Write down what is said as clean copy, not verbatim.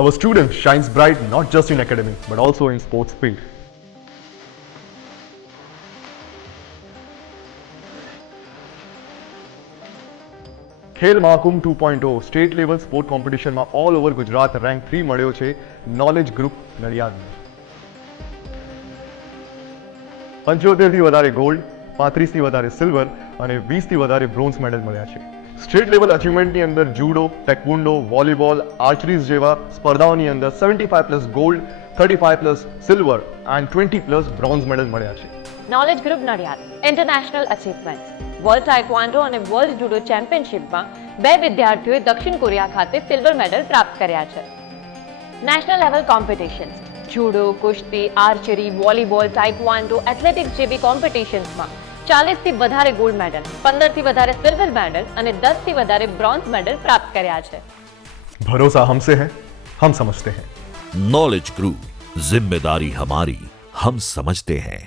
Our student shines bright not just in academics but also in sports field. Khel Mahakumbh 2.0 state level sport કોમ્પિટિશનમાં all over Gujarat rank 3 મળ્યો છે knowledge group નડિયાદને. 75થી વધારે gold, 35થી વધારે silver અને 20થી વધારે bronze medal મળ્યા છે. સ્ટેટ લેવલ અચીવમેન્ટની અંદર જુડો, ટેકવુન્ડો, વોલીબોલ, આર્ચરીઝ જેવા સ્પર્ધાઓની અંદર 75+ gold, 35+ silver and 20+ bronze medal મળ્યા છે. Knowledge group Nadiad international achievements world taekwondo અને વર્લ્ડ જુડો ચેમ્પિયનશિપમાં 2 વિદ્યાર્થીઓએ દક્ષિણ કોરિયા ખાતે સિલ્વર મેડલ પ્રાપ્ત કર્યા છે. નેશનલ લેવલ કોમ્પિટિશન્સ જુડો, કુસ્તી, આર્ચરી, વોલીબોલ, ટાઇક્વાન્ડો, એથ્લેટિક્સ જેવી કોમ્પિટિશન્સમાં 40થી વધારે ગોલ્ડ મેડલ, 15થી વધારે સિલ્વર મેડલ અને 10થી વધારે બ્રોન્ઝ મેડલ પ્રાપ્ત કર્યા છે. ભરોસા हमसे है, हम समझते हैं. नॉलेज ग्रुप, जिम्मेदारी हमारी, हम समझते हैं.